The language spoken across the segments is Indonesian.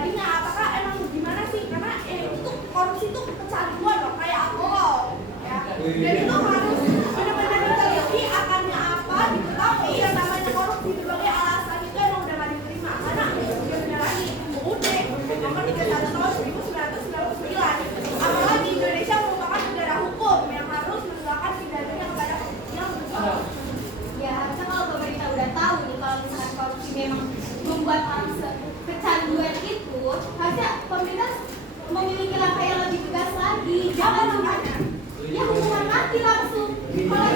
pribadinya, apakah emang gimana sih? Karena itu tuh korupsi tuh kecanduan loh, kayak alkohol ya. Dan itu harus benar-benar diteliti akarnya apa gitu. Tapi yang namanya korupsi berbagai alasan itu emang udah gak diterima. Karena dia lagi UUD nomor 31 tahun 1999. Apalagi Indonesia merupakan negara hukum yang harus menegakkan pidananya kepada yang bersalah. Ya harusnya kalau pemerintah udah tahu nih kalau misalkan korupsi memang membuat orang kecanduan itu, harusnya pemerintah memiliki langkah yang lebih tegas lagi. Jangan makanya ya hukuman mati langsung. Kalau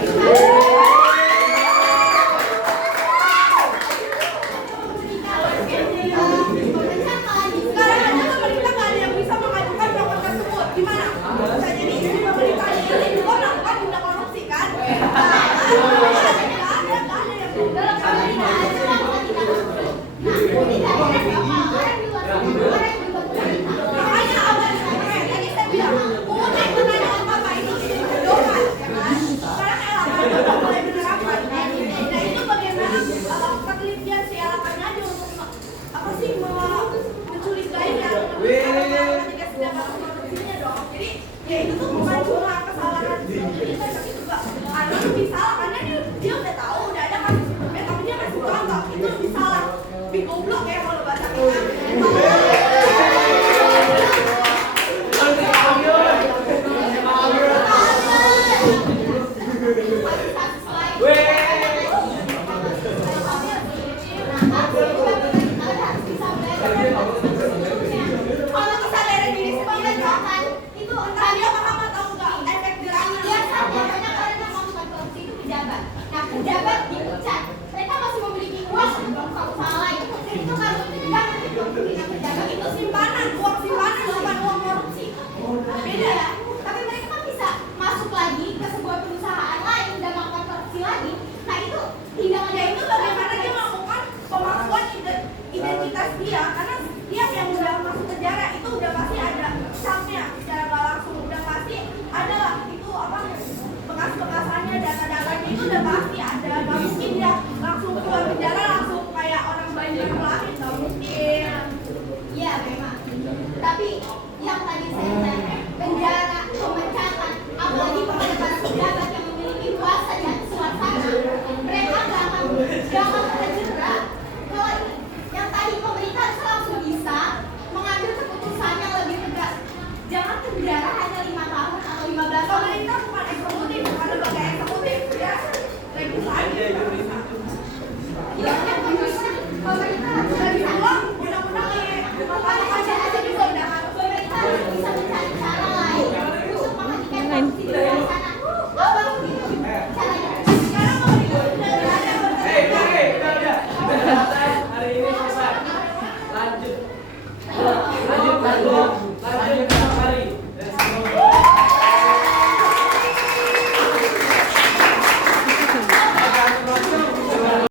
Sekarang aja pemerintah nggak ada yang bisa mengajukan laporan tersebut. Gimana? Bisa jadi pemerintah ini juga melakukan tindak korupsi kan? Makanya tadi saya bilang, mulai menanya apa ini dijodohkan, ya kan? Sekarang LHK mulai menerapkan. Nah itu bagaimana penelitian si LHK aja untuk apa sih mencurigai yang ketika sedang dalam korupsinya dong. Jadi ya itu tuh bukan cuma kesalahan pemerintah, tapi juga anak lebih salah karena dia udah tahu udah ada kasus sebelumnya, tapi dia masih contoh itu lebih salah, lebih goblok ya kalau bahasa kita. Kalau kesadaran diri sendiri kan itu dia paham atau enggak efek jerahnya. biasanya orang yang melakukan korupsi itu pejabat. Nah pejabat dipecat, mereka masih memiliki uang dong kalau salah itu kalau jangan dikorupsi pejabat Itu simpanan uang